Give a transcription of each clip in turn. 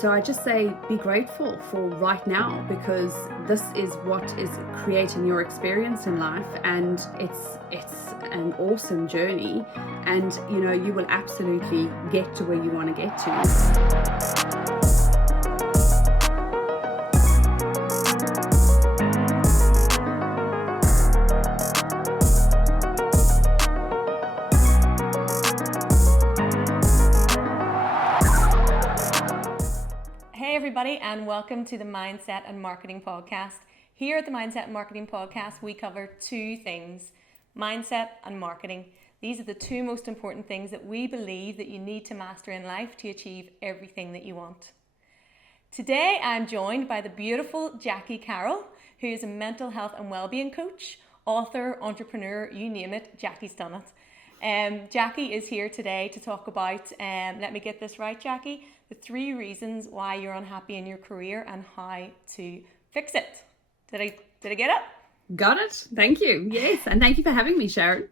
So I just say be grateful for right now, because this is what is creating your experience in life, and it's an awesome journey, and you will absolutely get to where you want to get to. Everybody, and welcome to the Mindset and Marketing Podcast. Here at the Mindset and Marketing Podcast, we cover two things: mindset and marketing. These are the two most important things that we believe that you need to master in life to achieve everything that you want. Today, I'm joined by the beautiful Jackie Carroll, who is a mental health and wellbeing coach, author, entrepreneur, you name it, Jackie's done it. Jackie is here today to talk about, let me get this right, Jackie, the 3 reasons why you're unhappy in your career and how to fix it. Did I get it? Got it. Thank you. Yes, and thank you for having me, Sharon.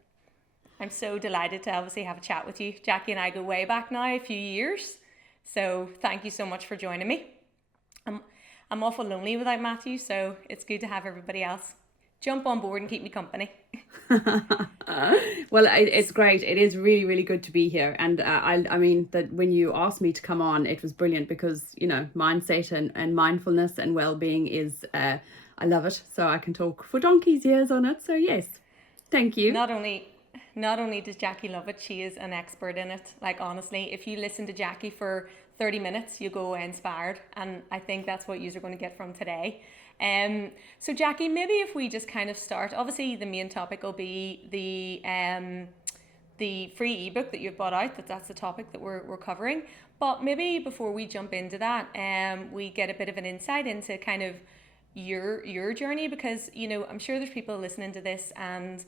I'm so delighted to obviously have a chat with you. Jackie and I go way back now, a few years. So thank you so much for joining me. I'm awful lonely without Matthew, so it's good to have everybody else jump on board and keep me company. Well, it's great. It is really, really good to be here. And I mean that when you asked me to come on, it was brilliant because, mindset and mindfulness and well-being is, I love it. So I can talk for donkey's years on it. So yes, thank you. Not only does Jackie love it, she is an expert in it. Like, honestly, if you listen to Jackie for 30 minutes, you go away inspired. And I think that's what you're going to get from today. So Jackie, maybe if we just kind of start, obviously the main topic will be the free ebook that you've bought out, that's the topic that we're covering. But maybe before we jump into that, we get a bit of an insight into kind of your journey, because, I'm sure there's people listening to this and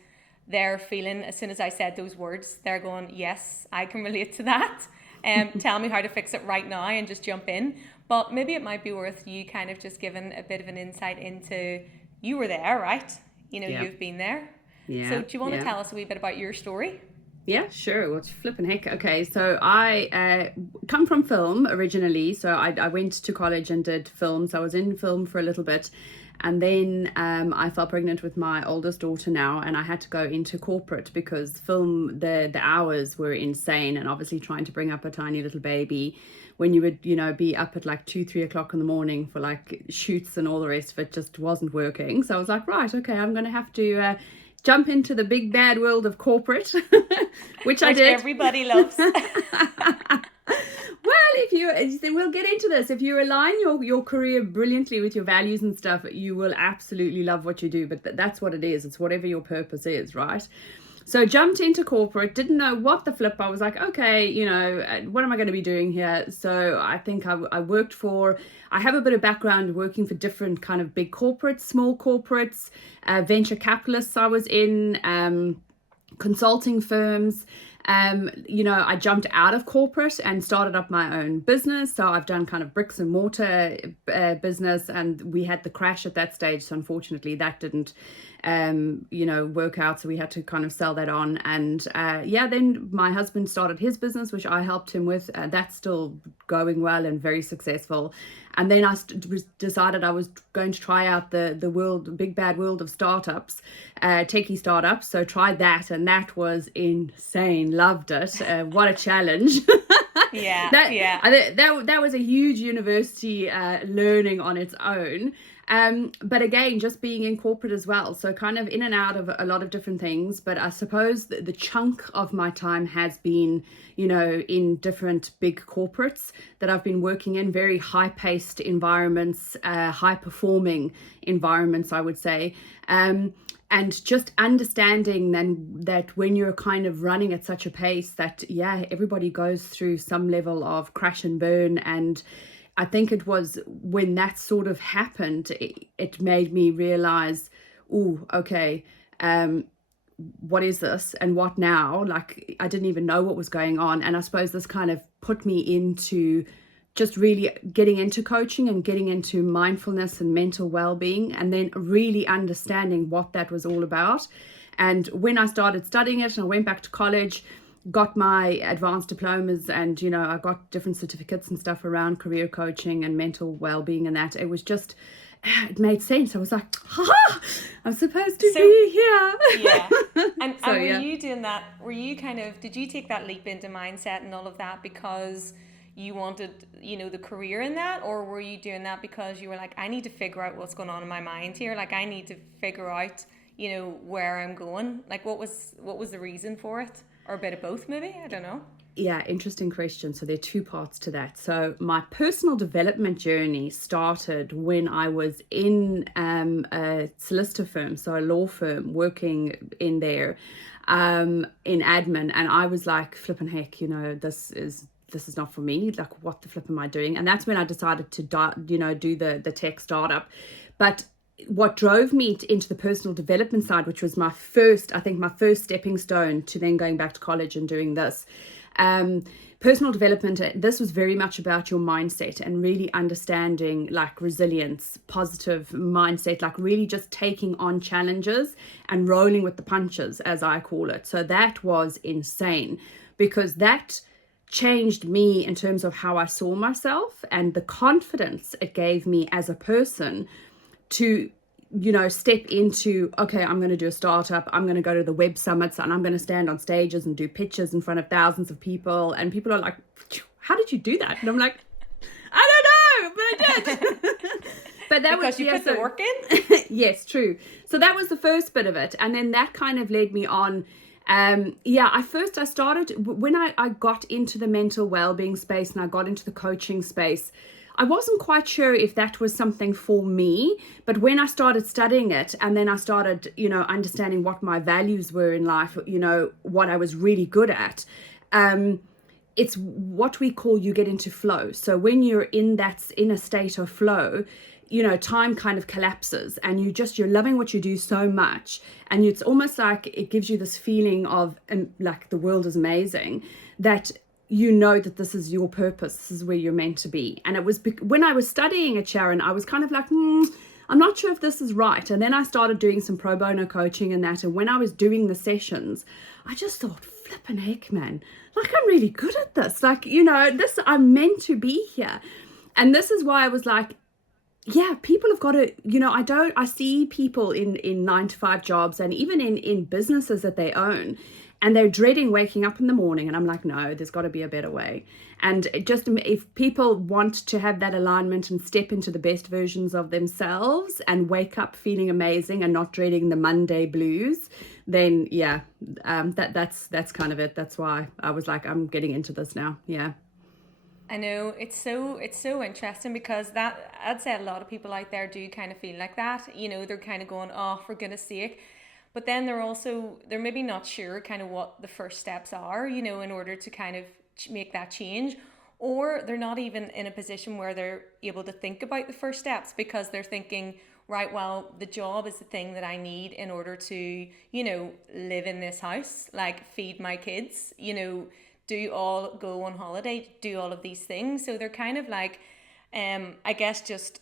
they're feeling, as soon as I said those words, they're going, yes, I can relate to that. Tell me how to fix it right now and just jump in. But maybe it might be worth you kind of just giving a bit of an insight into, you were there, right? Yeah. You've been there. Yeah. So do you want to tell us a wee bit about your story? Yeah, sure. Well, it's flipping heck. Okay, so I come from film originally. So I went to college and did film. So I was in film for a little bit. And then I fell pregnant with my oldest daughter now, and I had to go into corporate because film, the hours were insane. And obviously trying to bring up a tiny little baby when you would, be up at like 2-3 o'clock in the morning for like shoots and all the rest of it just wasn't working. So I was like, right, okay, I'm going to have to jump into the big bad world of corporate, which I did. Everybody loves. Well, we'll get into this. If you align your career brilliantly with your values and stuff, you will absolutely love what you do. But that's what it is. It's whatever your purpose is, right? So jumped into corporate, didn't know what the flip. I was like, okay, what am I going to be doing here? So I think I have a bit of background working for different kind of big corporates, small corporates, venture capitalists I was in, consulting firms. I jumped out of corporate and started up my own business. So I've done kind of bricks and mortar business, and we had the crash at that stage. So unfortunately that didn't, work out. So we had to kind of sell that on. And then my husband started his business, which I helped him with. That's still going well and very successful. And then I decided I was going to try out the big bad world of startups, techie startups. So tried that, and that was insane. Loved it. What a challenge. That was a huge university learning on its own. But again, just being in corporate as well. So kind of in and out of a lot of different things. But I suppose the chunk of my time has been, in different big corporates that I've been working in, very high-paced environments, high-performing environments, I would say. And just understanding then that when you're kind of running at such a pace that, everybody goes through some level of crash and burn. And I think it was when that sort of happened, it made me realize, what is this and what now? Like, I didn't even know what was going on. And I suppose this kind of put me into just really getting into coaching and getting into mindfulness and mental well-being, and then really understanding what that was all about. And when I started studying it and I went back to college, got my advanced diplomas, and I got different certificates and stuff around career coaching and mental well-being, and that it was just, it made sense. I was like, ha, I'm supposed to be here. Yeah. And were you doing that, did you take that leap into mindset and all of that because you wanted, the career in that, or were you doing that because you were like, I need to figure out what's going on in my mind here, like I need to figure out where I'm going? Like what was the reason for it? Or a bit of both, maybe? I don't know. Yeah, interesting question. So there are two parts to that. So my personal development journey started when I was in a solicitor firm, so a law firm, working in there in admin, and I was like, flipping heck, this is not for me. Like, what the flip am I doing? And that's when I decided to do the tech startup. But what drove me into the personal development side, which was my first stepping stone to then going back to college and doing this. Personal development, this was very much about your mindset and really understanding like resilience, positive mindset, like really just taking on challenges and rolling with the punches, as I call it. So that was insane, because that changed me in terms of how I saw myself and the confidence it gave me as a person to step into, okay, I'm going to do a startup, I'm going to go to the web summits, and I'm going to stand on stages and do pitches in front of thousands of people, and people are like, how did you do that? And I'm like, I don't know, but I did. But that because was, you put the work in. Yes, true. So that was the first bit of it, and then that kind of led me on. I started when I got into the mental well-being space and I got into the coaching space. I wasn't quite sure if that was something for me, but when I started studying it, and then I started, understanding what my values were in life, what I was really good at, it's what we call, you get into flow. So when you're in a state of flow, time kind of collapses, and you're loving what you do so much, and it's almost like it gives you this feeling of like the world is amazing, that that this is your purpose, this is where you're meant to be. And it was when I was studying at Sharon, I was kind of like, I'm not sure if this is right. And then I started doing some pro bono coaching and that, and when I was doing the sessions, I just thought, flipping heck, man, like I'm really good at this, like this, I'm meant to be here. And this is why I was like, yeah, people have got to, I see people in 9-to-5 jobs, and even in businesses that they own, and they're dreading waking up in the morning. And I'm like, no, there's got to be a better way. And if people want to have that alignment and step into the best versions of themselves and wake up feeling amazing and not dreading the Monday blues, then that's kind of it. That's why I was like, I'm getting into this now. Yeah. I know, it's so interesting, because that, I'd say a lot of people out there do kind of feel like that. They're kind of going, oh, for goodness sake. But then they're maybe not sure kind of what the first steps are, in order to kind of make that change. Or they're not even in a position where they're able to think about the first steps, because they're thinking, right, well, the job is the thing that I need in order to, live in this house, like feed my kids, go on holiday, do all of these things. So they're kind of like, I guess just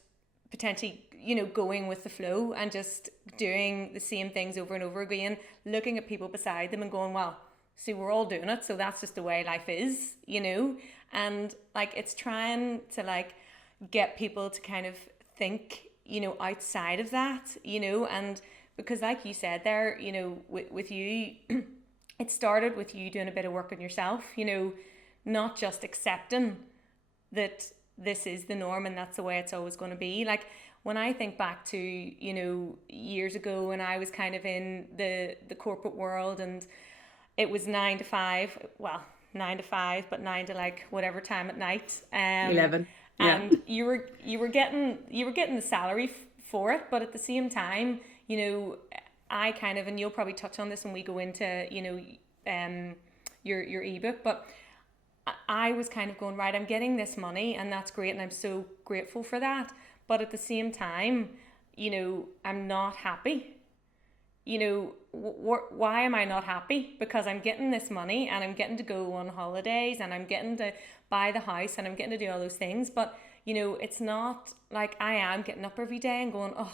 potentially, going with the flow and just doing the same things over and over again, looking at people beside them and going, well, see, we're all doing it, so that's just the way life is, and like it's trying to like get people to kind of think, outside of that, and because like you said there, with you, it started with you doing a bit of work on yourself, not just accepting that this is the norm and that's the way it's always going to be. Like when I think back to, years ago when I was kind of in the corporate world, and it was 9 to 5, well, 9 to 5, but 9 to like whatever time at night. 11. Yeah. And you were getting the salary for it, but at the same time, I kind of, and you'll probably touch on this when we go into, your ebook, but I was kind of going, right, I'm getting this money and that's great, and I'm so grateful for that. But at the same time, I'm not happy. Why am I not happy? Because I'm getting this money and I'm getting to go on holidays and I'm getting to buy the house and I'm getting to do all those things. But, it's not like I am getting up every day and going, oh.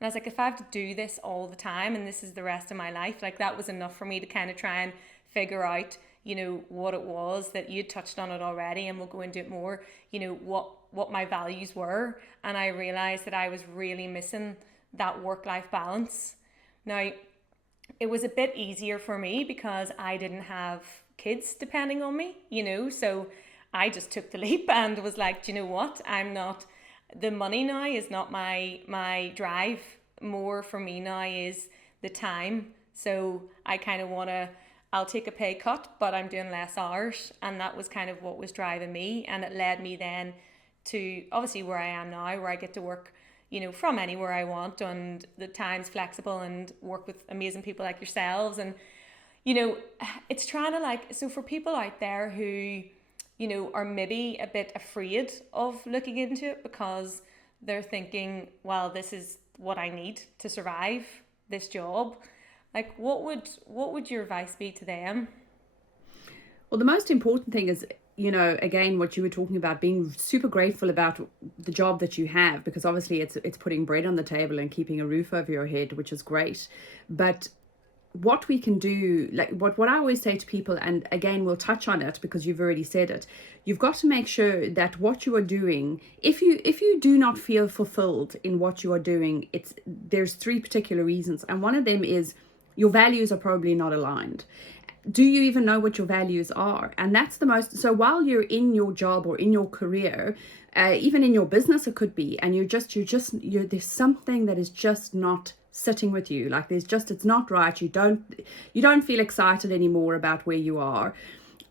And I was like, if I have to do this all the time and this is the rest of my life, like that was enough for me to kind of try and figure out, you know, what it was that you touched on it already, and we'll go into it more, you know, what my values were. And I realized that I was really missing that work-life balance. Now, it was a bit easier for me because I didn't have kids depending on me, you know, so I just took the leap and was like, do you know what? The money now is not my drive. More for me now is the time. So I kind of I'll take a pay cut, but I'm doing less hours. And that was kind of what was driving me. And it led me then to obviously where I am now, where I get to work, you know, from anywhere I want, and the time's flexible, and work with amazing people like yourselves. And, you know, it's trying to like, so for people out there who, you know, are maybe a bit afraid of looking into it because they're thinking, well, this is what I need to survive this job. Like, what would your advice be to them? Well, the most important thing is, you know, again, what you were talking about, being super grateful about the job that you have, because obviously it's putting bread on the table and keeping a roof over your head, which is great. But what we can do, like what I always say to people, and again, we'll touch on it because you've already said it, you've got to make sure that what you are doing, if you do not feel fulfilled in what you are doing, there's three particular reasons. And one of them is your values are probably not aligned. Do you even know what your values are? And that's the most, so while you're in your job or in your career, even in your business, it could be, and there's something that is just not sitting with you. Like it's not right. You don't feel excited anymore about where you are.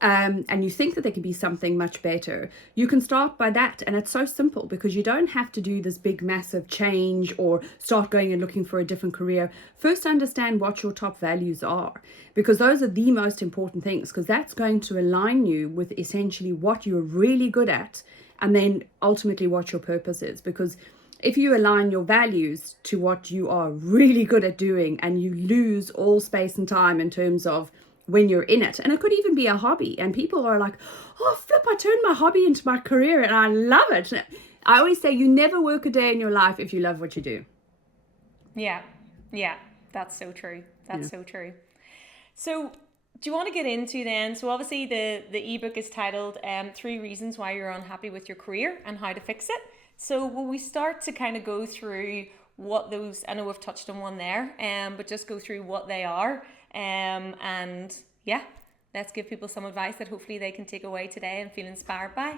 And you think that there could be something much better. You can start by that, and it's so simple because you don't have to do this big massive change or start going and looking for a different career. First, understand what your top values are, because those are the most important things, because that's going to align you with essentially what you're really good at, and then ultimately what your purpose is. Because if you align your values to what you are really good at doing, and you lose all space and time in terms of when you're in it, and it could even be a hobby, and people are like, oh flip, I turned my hobby into my career and I love it. I always say you never work a day in your life if you love what you do. Yeah, that's so true. So true. So do you want to get into then, so obviously the ebook is titled 3 Reasons Why You're Unhappy with Your Career and How to Fix It. So will we start to kind of go through what those, I know we've touched on one there, but just go through what they are, and yeah, let's give people some advice that hopefully they can take away today and feel inspired by.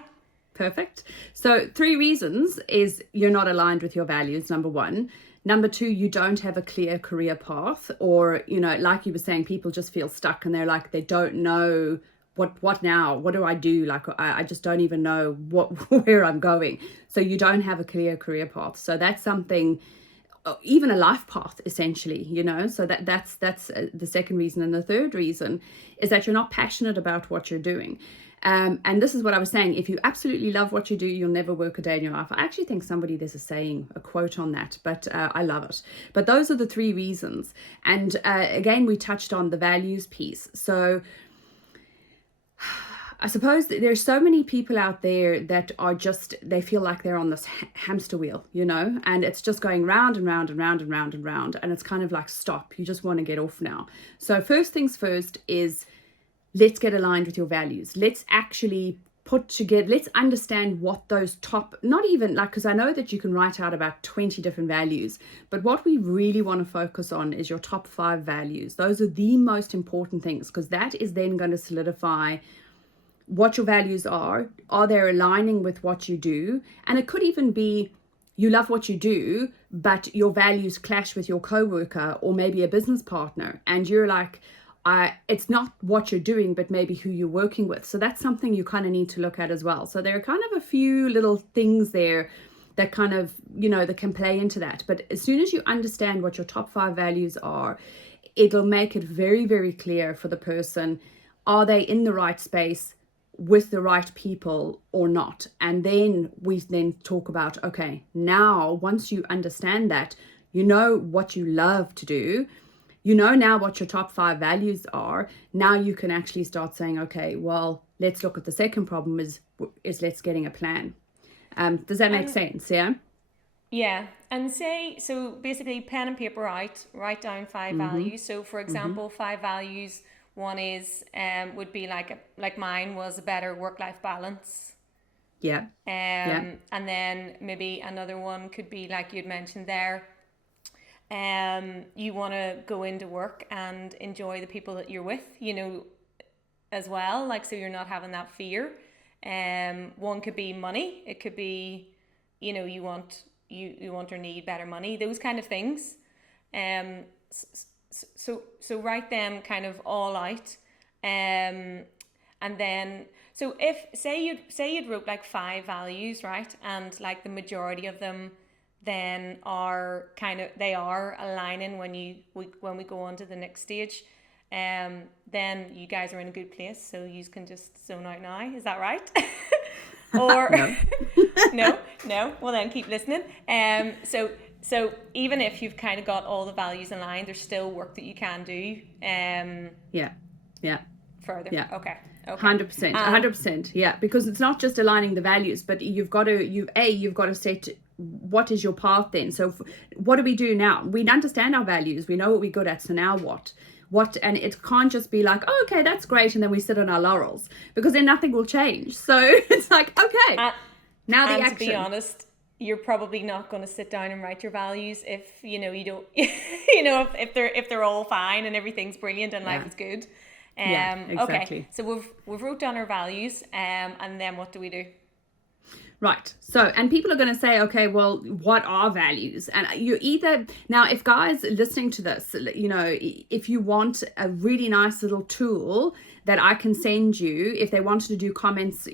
Perfect. So 3 reasons is you're not aligned with your values, number 1. Number 2, you don't have a clear career path, or, you know, like you were saying, people just feel stuck and they're like, they don't know what now? What do I do? Like, I just don't even know where I'm going. So you don't have a clear career path. So that's something, even a life path, essentially, you know. So that's the second reason. And the third reason is that you're not passionate about what you're doing. And this is what I was saying. If you absolutely love what you do, you'll never work a day in your life. I actually think there's a quote on that, but I love it. But those are the 3 reasons. And again, we touched on the values piece. So I suppose there's so many people out there that are just, they feel like they're on this hamster wheel, you know, and it's just going round and round and round and round and round. And it's kind of like, stop, you just want to get off now. So first things first is, let's get aligned with your values. Let's actually put together, let's understand what those top, not even like, because I know that you can write out about 20 different values, but what we really want to focus on is your top 5 values. Those are the most important things, because that is then going to solidify what your values are they aligning with what you do. And it could even be you love what you do, but your values clash with your coworker or maybe a business partner, and you're like, it's not what you're doing, but maybe who you're working with. So that's something you kind of need to look at as well. So there are kind of a few little things there that kind of, you know, that can play into that. But as soon as you understand what your top 5 values are, it'll make it very, very clear for the person, are they in the right space with the right people or not? And then we talk about, okay, now once you understand that, you know what you love to do, you know now what your top 5 values are, now you can actually start saying, okay, well, let's look at the second problem is let's getting a plan. Does that make sense? Yeah. Yeah. And so basically pen and paper out, write down 5 values. So for example, 5 values One is would be like mine was a better work-life balance. Yeah. And then maybe another one could be like you'd mentioned there. You want to go into work and enjoy the people that you're with, as well. Like, so you're not having that fear. One could be money. It could be, you want or need better money. Those kind of things. So write them kind of all out. And then, so if say you'd wrote like 5 values, right, and like the majority of them then are they are aligning when we go on to the next stage, then you guys are in a good place, so you can just zone out now. Is that right? Or no. Well, then keep listening. So even if you've kind of got all the values in line, there's still work that you can do. Further. Yeah. Okay. 100%. 100%. Yeah, because it's not just aligning the values, but you've got to set what is your path then. So what do we do now? We understand our values. We know what we're good at. So now what? And it can't just be like, oh, okay, that's great, and then we sit on our laurels, because then nothing will change. So it's like, okay, now the action. To be honest, you're probably not going to sit down and write your values if you don't if they're all fine and everything's brilliant and life is good. Exactly. Okay, so we've wrote down our values, and then what do we do? Right. So, and people are going to say, okay, well, what are values? And you either, now, if guys listening to this, if you want a really nice little tool that I can send you, if they wanted to do comments,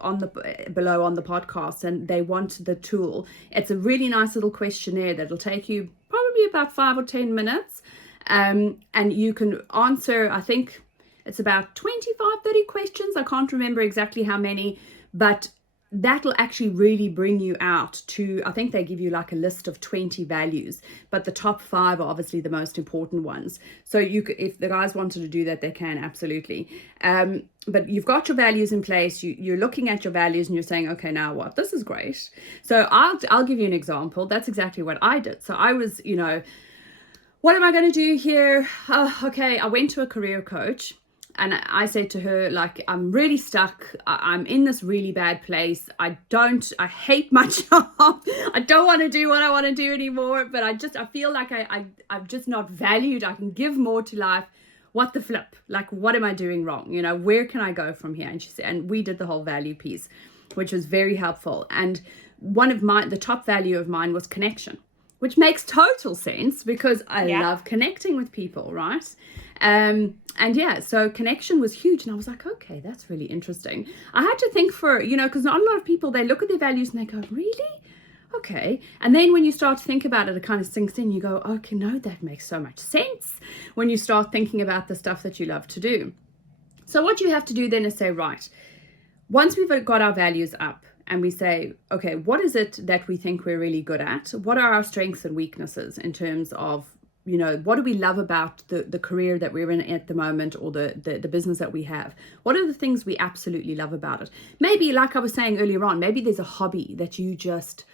on below on the podcast, and they want the tool, it's a really nice little questionnaire that'll take you probably about 5 or 10 minutes. And you can answer, I think it's about 25, 30 questions. I can't remember exactly how many, but that'll actually really bring you out to, I think they give you like a list of 20 values, but the top 5 are obviously the most important ones. So you could, if the guys wanted to do that, they can, absolutely. But you've got your values in place. You're looking at your values and you're saying, okay, now what? This is great. So I'll give you an example. That's exactly what I did. So I was, what am I going to do here? Oh, okay, I went to a career coach. And I said to her, like, I'm really stuck. I'm in this really bad place. I hate my job. I don't want to do what I want to do anymore. But I feel like I'm just not valued. I can give more to life. What the flip? Like, what am I doing wrong? Where can I go from here? And she said, and we did the whole value piece, which was very helpful. And one of the top value of mine was connection, which makes total sense because I love connecting with people, right? So connection was huge. And I was like, okay, that's really interesting. I had to think because not a lot of people, they look at their values and they go, really? Okay. And then when you start to think about it, it kind of sinks in. You go, okay, no, that makes so much sense when you start thinking about the stuff that you love to do. So what you have to do then is say, right, once we've got our values up, and we say, okay, what is it that we think we're really good at? What are our strengths and weaknesses in terms of, what do we love about the career that we're in at the moment, or the business that we have? What are the things we absolutely love about it? Maybe, like I was saying earlier on, maybe there's a hobby that you just,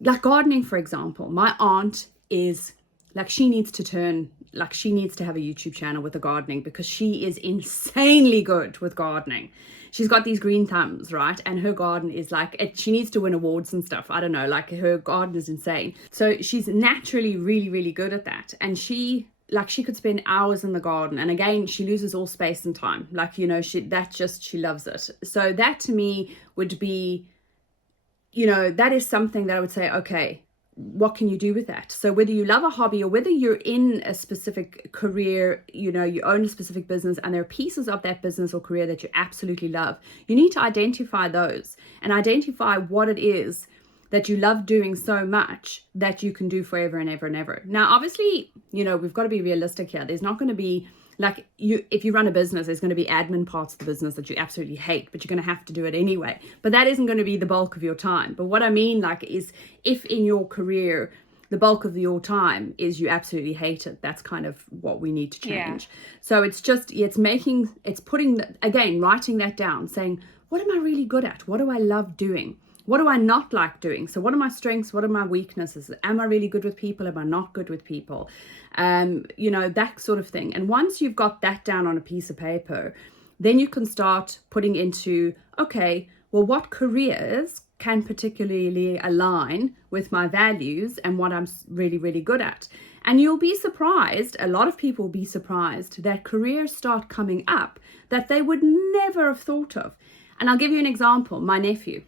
like gardening, for example. My aunt is, like, she needs to have a YouTube channel with the gardening because she is insanely good with gardening. She's got these green thumbs, right? And her garden is like, she needs to win awards and stuff. I don't know, like her garden is insane. So she's naturally really, really good at that. And she could spend hours in the garden. And again, she loses all space and time. Like, she loves it. So that to me would be, that is something that I would say, okay, what can you do with that? So whether you love a hobby or whether you're in a specific career, you own a specific business and there are pieces of that business or career that you absolutely love, you need to identify those and identify what it is that you love doing so much that you can do forever and ever and ever. Now, obviously, we've got to be realistic here. There's not going to be, like, if you run a business, there's going to be admin parts of the business that you absolutely hate, but you're going to have to do it anyway. But that isn't going to be the bulk of your time. But what I mean, like, is if in your career, the bulk of your time is you absolutely hate it, that's kind of what we need to change. Yeah. So it's writing that down, saying, what am I really good at? What do I love doing? what do I not like doing? So what are my strengths? What are my weaknesses? Am I really good with people? Am I not good with people? That sort of thing. And once you've got that down on a piece of paper, then you can start putting into, okay, well, what careers can particularly align with my values and what I'm really, really good at? And you'll be surprised, a lot of people will be surprised that careers start coming up that they would never have thought of. And I'll give you an example. My nephew,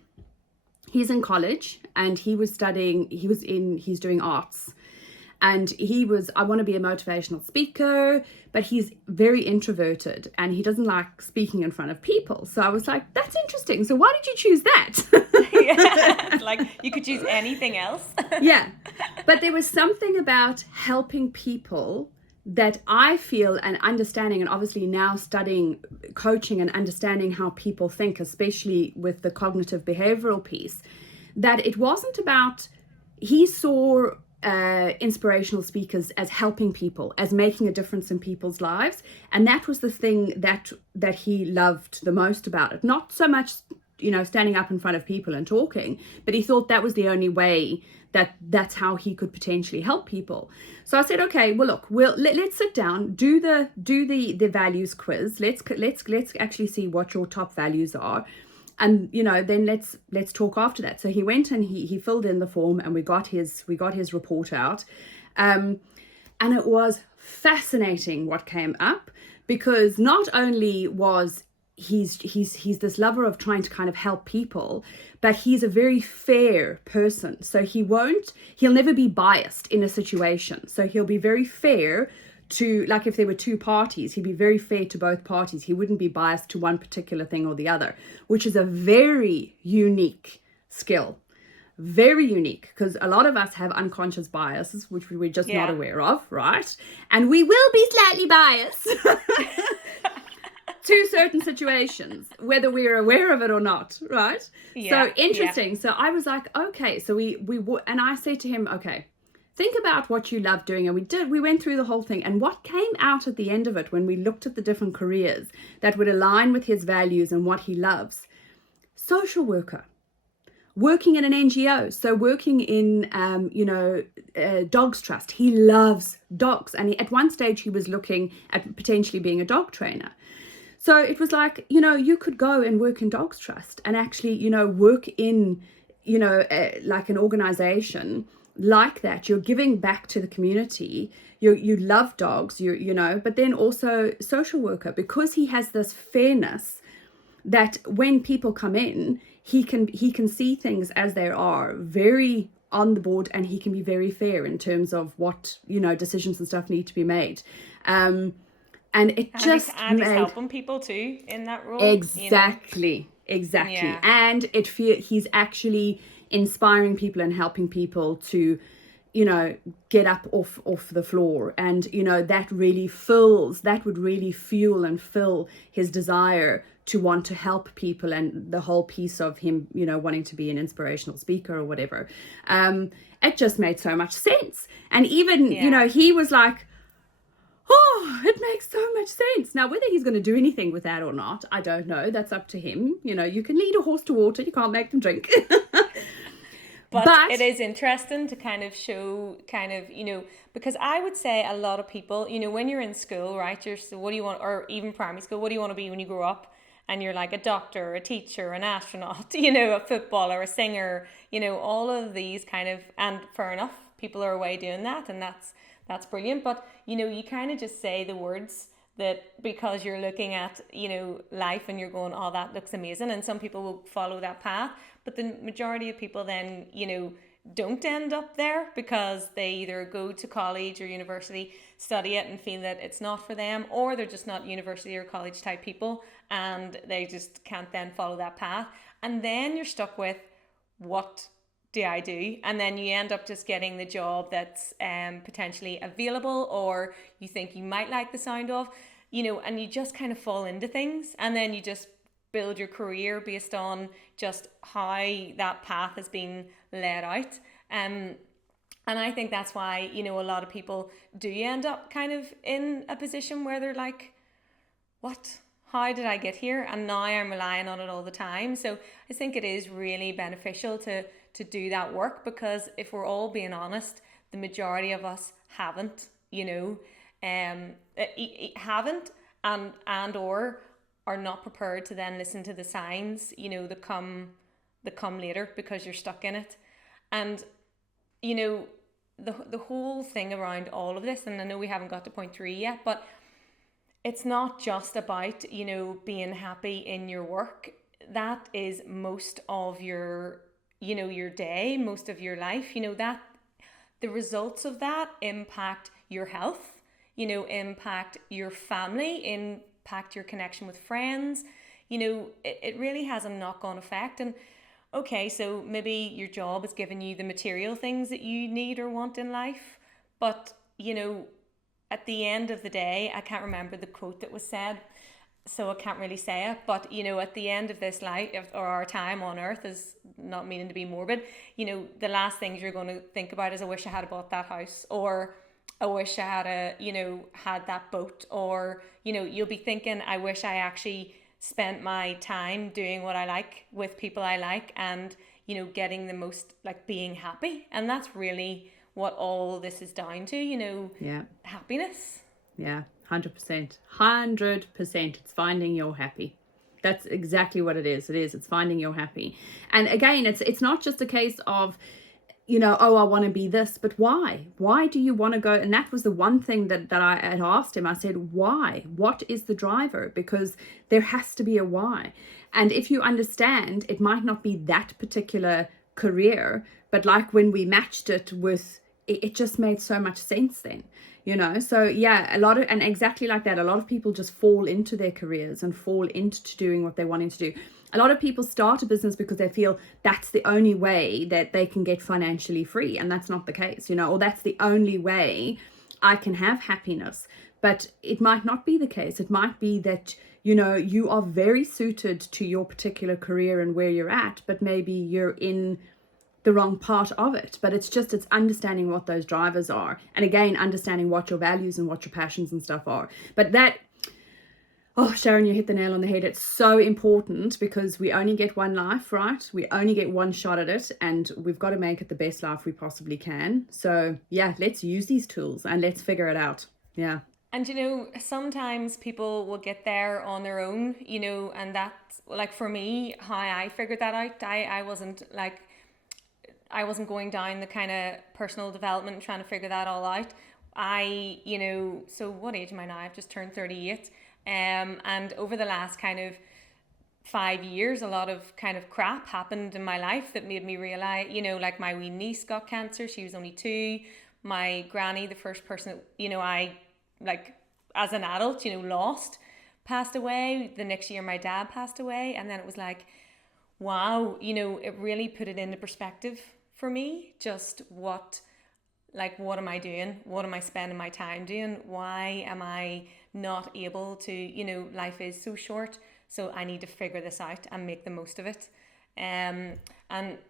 he's in college and he's doing arts. And I want to be a motivational speaker, but he's very introverted and he doesn't like speaking in front of people. So I was like, that's interesting. So why did you choose that? Yeah, like you could choose anything else. Yeah. But there was something about helping people that I feel and understanding, and obviously now studying coaching and understanding how people think, especially with the cognitive behavioral piece, that it wasn't about, he saw inspirational speakers as helping people, as making a difference in people's lives. And that was the thing that he loved the most about it. Not so much, standing up in front of people and talking, but he thought that was the only way that's how he could potentially help people. So I said, okay, well, look, let's sit down, do the values quiz. Let's actually see what your top values are. And then let's talk after that. So he went and he filled in the form, and we got his report out, and it was fascinating what came up, because not only was he's this lover of trying to kind of help people, but he's a very fair person. So he'll never be biased in a situation. So he'll be very fair to, like, if there were two parties, he'd be very fair to both parties. He wouldn't be biased to one particular thing or the other, which is a very unique skill. Very unique, because a lot of us have unconscious biases, which we're just not aware of, right? And we will be slightly biased to certain situations, whether we're aware of it or not, right? So interesting. So I was like, okay, so and I said to him, okay, think about what you love doing. And we went through the whole thing. And what came out at the end of it, when we looked at the different careers that would align with his values and what he loves: social worker, working in an NGO, so working in, Dogs Trust. He loves dogs. And at one stage he was looking at potentially being a dog trainer. So it was like, you could go and work in Dogs Trust and actually, work in, like an organization like that. You're giving back to the community. You love dogs, but then also social worker, because he has this fairness that when people come in, he can see things as they are, very on the board, and he can be very fair in terms of what, decisions and stuff need to be made. And he's helping people too in that role. Exactly. Yeah. And he's actually inspiring people and helping people to, get up off the floor. And, that would really fuel and fill his desire to want to help people, and the whole piece of him, wanting to be an inspirational speaker or whatever. It just made so much sense. And even, he was like, oh, it makes so much sense. Now, whether he's going to do anything with that or not, I don't know. That's up to him. You can lead a horse to water. You can't make them drink. But it is interesting to kind of show because I would say a lot of people, when you're in school, right, what do you want, or even primary school, what do you want to be when you grow up? And you're like a doctor, a teacher, an astronaut, a footballer, a singer, all of these kind of, and fair enough, people are away doing that, and that's brilliant. But, you kind of just say the words that because you're looking at, life and you're going, oh, that looks amazing. And some people will follow that path. But the majority of people then, don't end up there because they either go to college or university, study it and feel that it's not for them, or they're just not university or college type people and they just can't then follow that path. And then you're stuck with, what do I do? And then you end up just getting the job that's potentially available, or you think you might like the sound of, and you just kind of fall into things, and then you just build your career based on just how that path has been laid out. And I think that's why, a lot of people do end up kind of in a position where they're like, what? how did I get here? And now I'm relying on it all the time. So I think it is really beneficial to do that work, because if we're all being honest, the majority of us haven't, haven't and or are not prepared to then listen to the signs, that come later, because you're stuck in it. And the whole thing around all of this, and I know we haven't got to point 3 yet, but it's not just about, being happy in your work. That is most of your, your day, most of your life, that the results of that impact your health, impact your family, impact your connection with friends. It really has a knock-on effect. And okay, so maybe your job is giving you the material things that you need or want in life, but at the end of the day, I can't remember the quote that was said, so I can't really say it, but at the end of this life, or our time on earth, is not meaning to be morbid, the last things you're going to think about is, I wish I had bought that house, or I wish I had had that boat, or you'll be thinking, I wish I actually spent my time doing what I like with people I like, and getting the most, like, being happy. And that's really what all this is down to, happiness. Yeah, 100%. 100%. It's finding your happy. That's exactly what it is. It's finding your happy. And again, it's not just a case of, I want to be this, but why? Why do you want to go? And that was the one thing that I had asked him. I said, why? What is the driver? Because there has to be a why. And if you understand, it might not be that particular career, but like when we matched it with, it just made so much sense then. So yeah, and exactly like that, a lot of people just fall into their careers and fall into doing what they wanting to do. A lot of people start a business because they feel that's the only way that they can get financially free, and that's not the case, or that's the only way I can have happiness. But it might not be the case. It might be that, you are very suited to your particular career and where you're at, but maybe you're in the wrong part of it. But it's understanding what those drivers are, and again, understanding what your values and what your passions and stuff are. But that, oh, Sharon, you hit the nail on the head. It's so important, because we only get one life, right? We only get one shot at it, and we've got to make it the best life we possibly can. So yeah, let's use these tools and let's figure it out. Yeah. And sometimes people will get there on their own, and that's, like, for me, how I figured that out. I wasn't going down the kind of personal development and trying to figure that all out. So what age am I now? I've just turned 38. And over the last kind of 5 years, a lot of kind of crap happened in my life that made me realize, like, my wee niece got cancer. She was only 2. My granny, the first person that, I, like, as an adult, lost, passed away. The next year my dad passed away. And then it was like, wow, it really put it into perspective for me, just what am I doing? What am I spending my time doing? Why am I not able to, life is so short, so I need to figure this out and make the most of it. And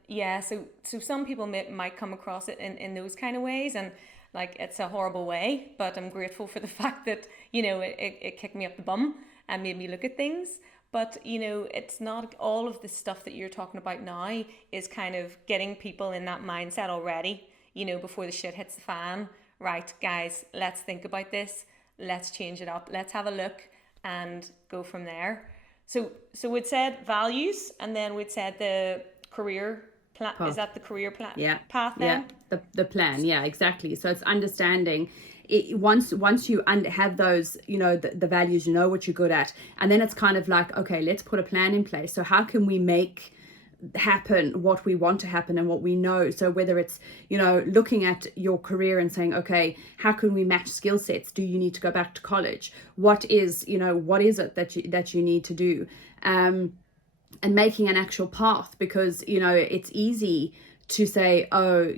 yeah, so some people might come across it in those kind of ways, and like, it's a horrible way, but I'm grateful for the fact that, it kicked me up the bum and made me look at things. But, it's not all of the stuff that you're talking about now is kind of getting people in that mindset already, before the shit hits the fan. Right, guys, let's think about this. Let's change it up. Let's have a look and go from there. So we'd said values, and then we'd said the career plan. Is that the career plan? Yeah. Path then? Yeah, the plan. Yeah, exactly. So it's understanding it, once you have those, the values, what you're good at, and then it's kind of like, okay, let's put a plan in place. So how can we make happen what we want to happen and what we know? So whether it's, looking at your career and saying, okay, how can we match skill sets? Do you need to go back to college? What is it that you need to do? And making an actual path, because, it's easy to say, oh,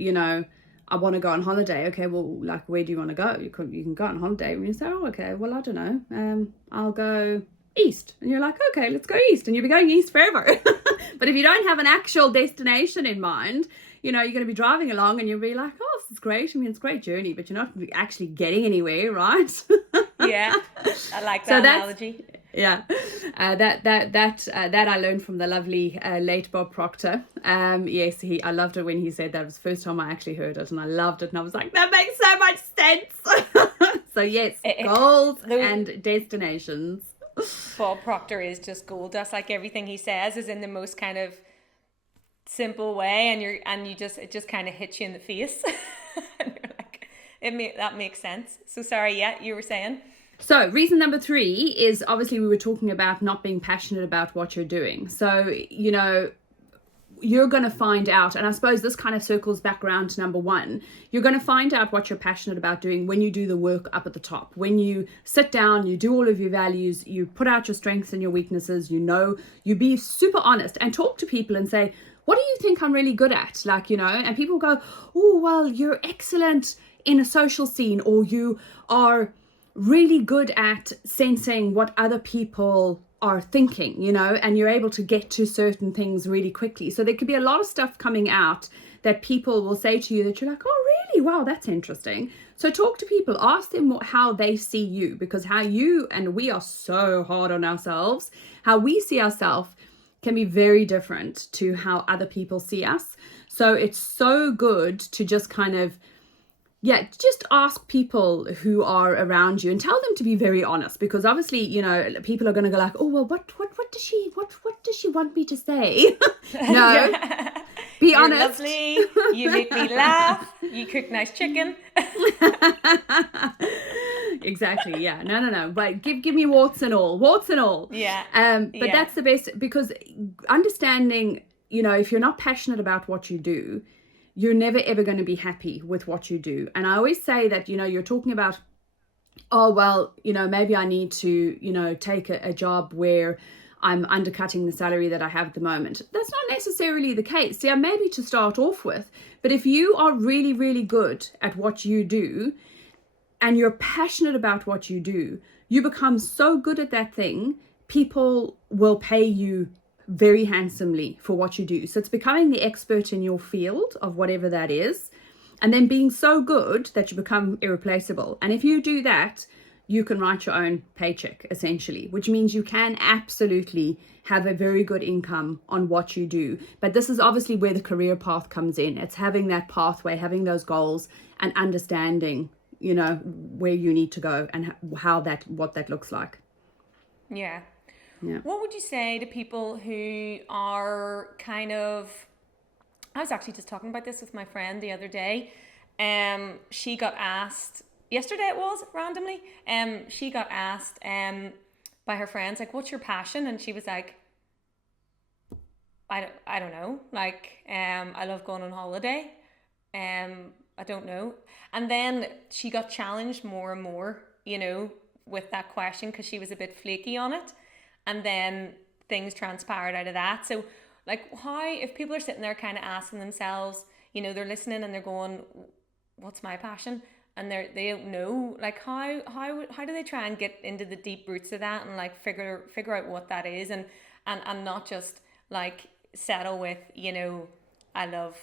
I want to go on holiday. Okay, well, like, where do you want to go? You can go on holiday. And you say, oh, okay, well, I don't know. I'll go east. And you're like, okay, let's go east. And you'll be going east forever. But if you don't have an actual destination in mind, you're going to be driving along and you'll be like, oh, this is great. I mean, it's a great journey, but you're not actually getting anywhere, right? Yeah, I like that analogy. Yeah, that I learned from the lovely late Bob Proctor. Yes, I loved it when he said that. It was the first time I actually heard it, and I loved it, and I was like, that makes so much sense. So yes, goals and destinations. Bob Proctor is just gold dust. Like everything he says is in the most kind of simple way, and it just kind of hits you in the face, and you're like, that makes sense. So sorry, yeah, you were saying. So reason number 3 is obviously we were talking about not being passionate about what you're doing. So, you're going to find out, and I suppose this kind of circles back around to number 1, you're going to find out what you're passionate about doing when you do the work up at the top. When you sit down, you do all of your values, you put out your strengths and your weaknesses, you be super honest and talk to people and say, what do you think I'm really good at? And people go, oh, well, you're excellent in a social scene, or you are really good at sensing what other people are thinking, and you're able to get to certain things really quickly. So there could be a lot of stuff coming out that people will say to you that you're like, oh, really? Wow, that's interesting. So talk to people, ask them how they see you, because how you, and we are so hard on ourselves, how we see ourselves can be very different to how other people see us. So it's so good to just kind of just ask people who are around you and tell them to be very honest, because obviously, people are going to go like, oh, well, what does she want me to say? No, be You're honest. Lovely. You make me laugh. You cook nice chicken. Exactly. Yeah. No. But give me warts and all. Yeah. But that's the best, because understanding, if you're not passionate about what you do, you're never ever going to be happy with what you do. And I always say that, you're talking about, oh, well, maybe I need to, take a job where I'm undercutting the salary that I have at the moment. That's not necessarily the case. Yeah, maybe to start off with. But if you are really, really good at what you do and you're passionate about what you do, you become so good at that thing, people will pay you very handsomely for what you do. So it's becoming the expert in your field of whatever that is, and then being so good that you become irreplaceable. And if you do that, you can write your own paycheck, essentially, which means you can absolutely have a very good income on what you do. But this is obviously where the career path comes in. It's having that pathway, having those goals, and understanding, where you need to go and what that looks like. Yeah. Yeah. What would you say to people who are kind of, I was actually just talking about this with my friend the other day. She got asked, yesterday it was, randomly, she got asked by her friends, like, what's your passion? And she was like, I don't know. Like, I love going on holiday. I don't know. And then she got challenged more and more, with that question, because she was a bit flaky on it. And then things transpired out of that. So, like, if people are sitting there kind of asking themselves, they're listening and they're going, what's my passion? And they don't know, like, how do they try and get into the deep roots of that and, like, figure out what that is, and not just, like, settle with, I love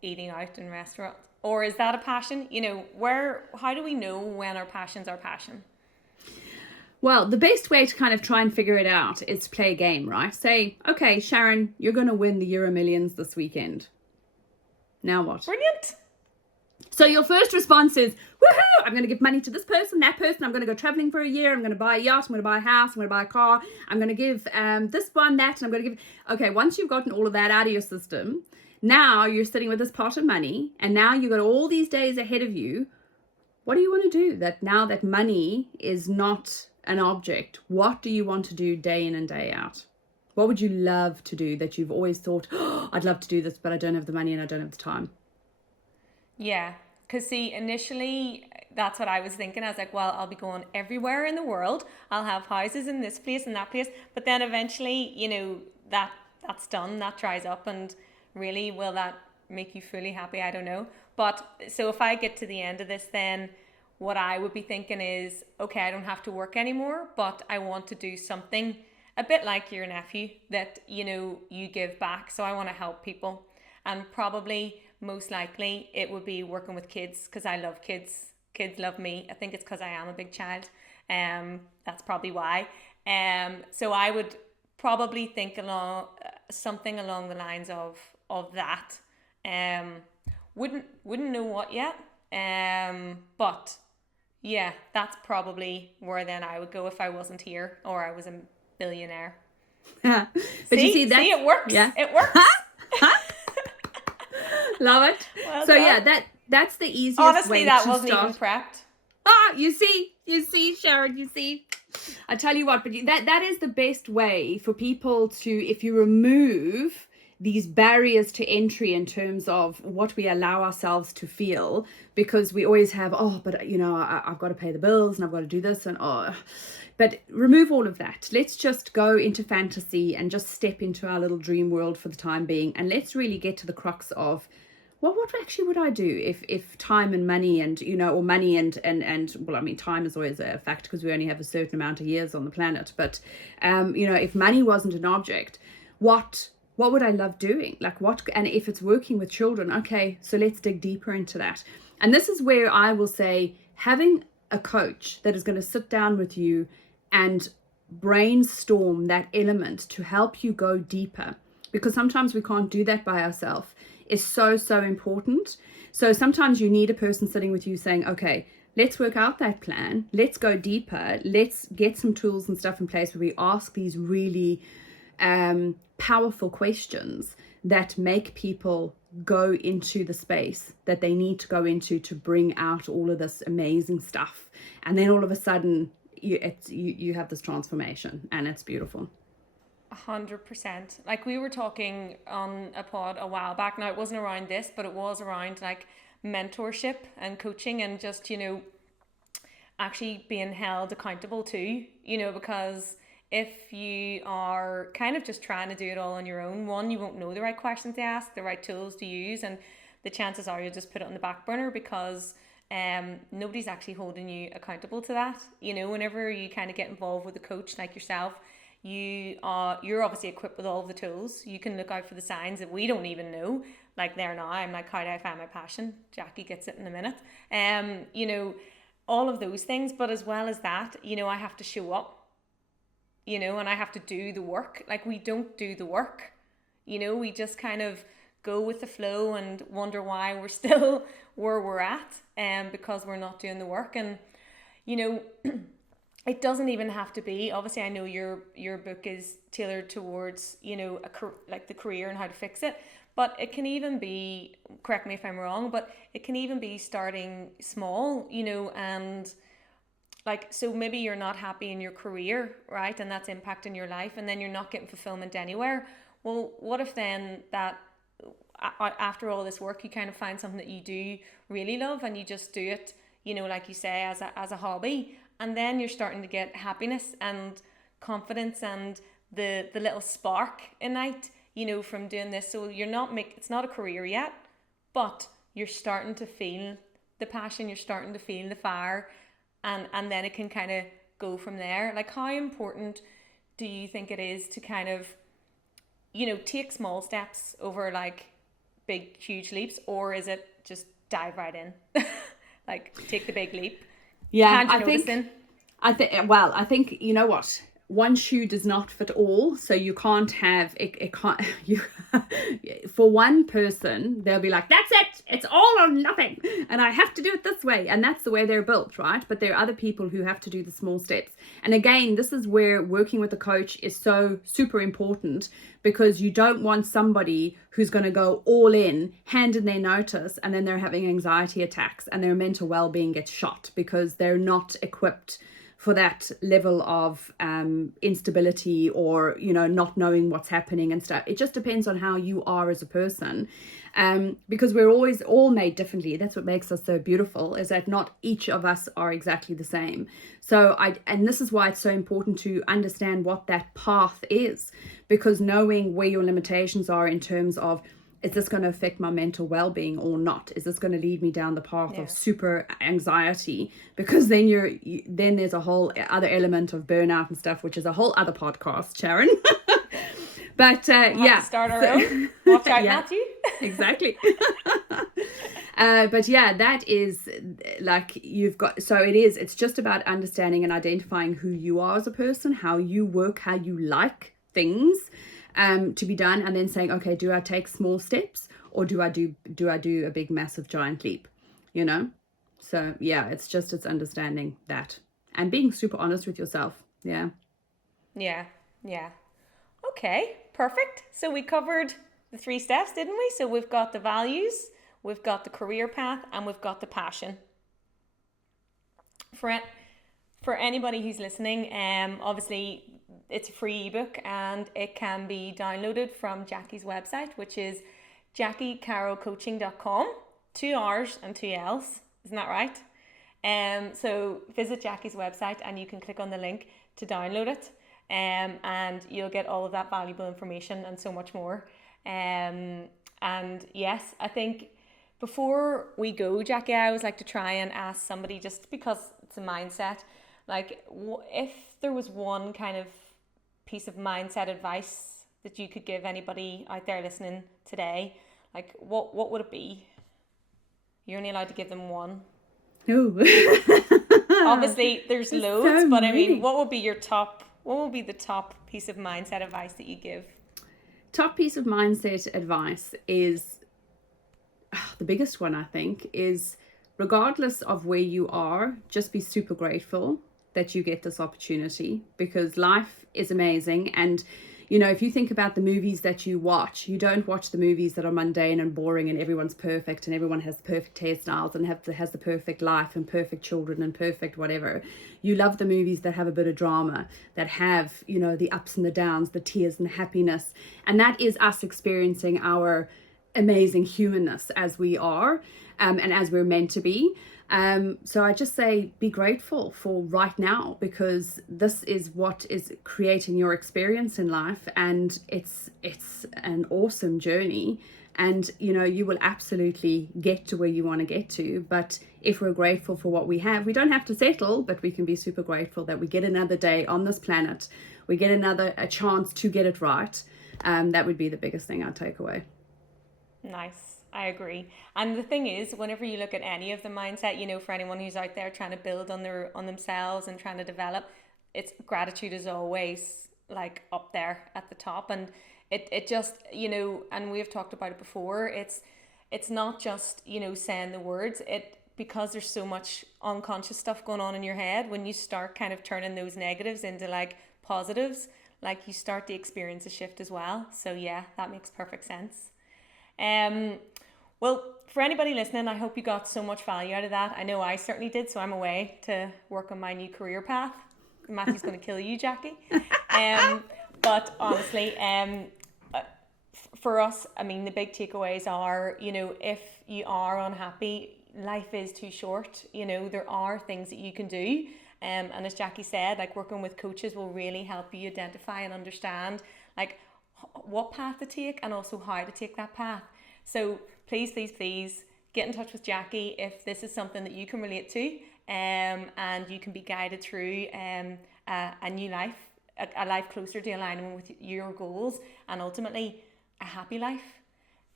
eating out in restaurants. Or is that a passion? How do we know when our passion's our passion? Well, the best way to kind of try and figure it out is to play a game, right? Say, okay, Sharon, you're going to win the Euro Millions this weekend. Now what? Brilliant. So your first response is, woohoo, I'm going to give money to this person, that person. I'm going to go traveling for a year. I'm going to buy a yacht. I'm going to buy a house. I'm going to buy a car. I'm going to give this one, that, and I'm going to give... Okay, once you've gotten all of that out of your system, now you're sitting with this pot of money, and now you've got all these days ahead of you. What do you want to do? That now that money is not an object, what do you want to do day in and day out? What would you love to do that you've always thought, oh, I'd love to do this, but I don't have the money and I don't have the time? Yeah, because see, initially that's what I was thinking. I was like, well, I'll be going everywhere in the world. I'll have houses in this place and that place. But then eventually, that's done, that dries up, and really, will that make you fully happy? I don't know. But so if I get to the end of this, then what I would be thinking is, okay, I don't have to work anymore, but I want to do something a bit like your nephew that, you give back. So I want to help people. And probably, most likely, it would be working with kids, because I love kids. Kids love me. I think it's because I am a big child. That's probably why. So I would probably think along something along the lines of that. Wouldn't know what yet. But yeah, that's probably where then I would go if I wasn't here or I was a billionaire. But you see, see, it works. Yeah. It works. Love it. Well so done. yeah, that's the easiest Honestly, way that to wasn't start. even prepped. You see, Sharon, you see. I tell you what, but that is the best way for people to, if you remove these barriers to entry in terms of what we allow ourselves to feel, because we always have, but I've got to pay the bills and I've got to do this and but remove all of that. Let's just go into fantasy and just step into our little dream world for the time being, and let's really get to the crux of, well, what actually would I do if time and money and, or money and well, I mean, time is always a fact because we only have a certain amount of years on the planet. But, if money wasn't an object, what would I love doing? Like what, and if it's working with children, okay, so let's dig deeper into that. And this is where I will say, having a coach that is going to sit down with you and brainstorm that element to help you go deeper, because sometimes we can't do that by ourselves, is so important. So sometimes you need a person sitting with you saying, okay, let's work out that plan, let's go deeper, let's get some tools and stuff in place where we ask these really powerful questions that make people go into the space that they need to go into to bring out all of this amazing stuff. And then all of a sudden you have this transformation, and it's beautiful. 100%. Like we were talking on a pod a while back. Now it wasn't around this, but it was around like mentorship and coaching and just, actually being held accountable too, because if you are kind of just trying to do it all on your own, one, you won't know the right questions to ask, the right tools to use, and the chances are you'll just put it on the back burner because nobody's actually holding you accountable to that. Whenever you kind of get involved with a coach like yourself, you're obviously equipped with all of the tools. You can look out for the signs that we don't even know. Like there now, I'm like, how do I find my passion? Jackie gets it in a minute. All of those things. But as well as that, I have to show up, and I have to do the work. Like we don't do the work, we just kind of go with the flow and wonder why we're still where we're at, because we're not doing the work. And, it doesn't even have to be, obviously I know your book is tailored towards, like the career and how to fix it, but it can even be, correct me if I'm wrong, but it can even be starting small, and like, so maybe you're not happy in your career, right? And that's impacting your life, and then you're not getting fulfillment anywhere. Well, what if then that after all this work, you kind of find something that you do really love and you just do it, like you say, as a hobby. And then you're starting to get happiness and confidence and the little spark in night, from doing this. So it's not a career yet, but you're starting to feel the passion, you're starting to feel the fire, and then it can kind of go from there. Like how important do you think it is to kind of, take small steps over like big, huge leaps, or is it just dive right in? Like take the big leap? Yeah, I think you know what, one shoe does not fit all, so you can't have it can't you for one person they'll be like, that's it's all or nothing and I have to do it this way, and that's the way they're built, right? But there are other people who have to do the small steps. And again, this is where working with a coach is so super important, because you don't want somebody who's going to go all in, hand in their notice, and then they're having anxiety attacks and their mental well-being gets shot because they're not equipped for that level of instability or, not knowing what's happening and stuff. It just depends on how you are as a person, because we're always all made differently. That's what makes us so beautiful, is that not each of us are exactly the same. So and this is why it's so important to understand what that path is, because knowing where your limitations are in terms of, is this going to affect my mental well-being or not? Is this going to lead me down the path of super anxiety? Because then then there's a whole other element of burnout and stuff, which is a whole other podcast, Sharon. But we'll have to start our own. Watch out, Matthew. Exactly. But yeah, that is like you've got, so it's just about understanding and identifying who you are as a person, how you work, how you like things to be done, and then saying, okay, do I take small steps, or do I do a big massive giant leap, you know? So yeah, it's understanding that and being super honest with yourself. Yeah. Yeah. Okay, perfect. So we covered the 3 steps, didn't we? So we've got the values, we've got the career path, and we've got the passion. For anybody who's listening, obviously it's a free ebook and it can be downloaded from Jackie's website, which is jackiecarrollcoaching.com. 2 R's and 2 L's, isn't that right? So visit Jackie's website and you can click on the link to download it, and you'll get all of that valuable information and so much more. And yes, I think before we go, Jackie, I always like to try and ask somebody, just because it's a mindset, like if there was one kind of piece of mindset advice that you could give anybody out there listening today, like what would it be? You're only allowed to give them one. Oh. Obviously there's loads, so but many. I mean, what would be the top piece of mindset advice that you give? Top piece of mindset advice is, the biggest one I think, is regardless of where you are, just be super grateful that you get this opportunity, because life is amazing. And you know, if you think about the movies that you watch, you don't watch the movies that are mundane and boring and everyone's perfect and everyone has the perfect hairstyles and has the perfect life and perfect children and perfect whatever. You love the movies that have a bit of drama, that have, you know, the ups and the downs, the tears and the happiness. And that is us experiencing our amazing humanness as we are, and as we're meant to be. So I just say, be grateful for right now, because this is what is creating your experience in life, and it's an awesome journey. And you know, you will absolutely get to where you want to get to. But if we're grateful for what we have, we don't have to settle, but we can be super grateful that we get another day on this planet. We get a chance to get it right. That would be the biggest thing I'd take away. Nice. I agree. And the thing is, whenever you look at any of the mindset, you know, for anyone who's out there trying to build on themselves and trying to develop, it's gratitude is always like up there at the top. And it just, you know, and we've talked about it before, it's not just, you know, saying the words, because there's so much unconscious stuff going on in your head. When you start kind of turning those negatives into like positives, like you start to experience a shift as well. So yeah, that makes perfect sense. Well, for anybody listening, I hope you got so much value out of that. I know I certainly did, so I'm away to work on my new career path. Matthew's going to kill you, Jackie. But honestly, for us, I mean, the big takeaways are, you know, if you are unhappy, life is too short. You know, there are things that you can do. And as Jackie said, like working with coaches will really help you identify and understand like what path to take and also how to take that path. So please get in touch with Jackie if this is something that you can relate to, and you can be guided through a new life, a life closer to alignment with your goals, and ultimately a happy life.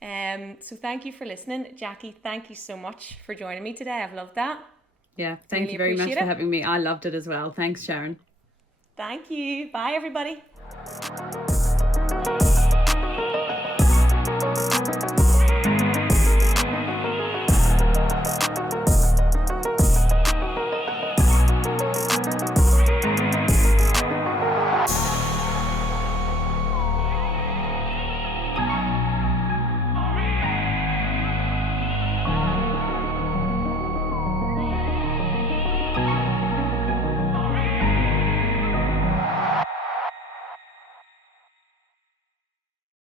So thank you for listening. Jackie, thank you so much for joining me today. I've loved that. Yeah, thank you very much for having me. I loved it as well. Thanks, Sharon. Thank you. Bye, everybody.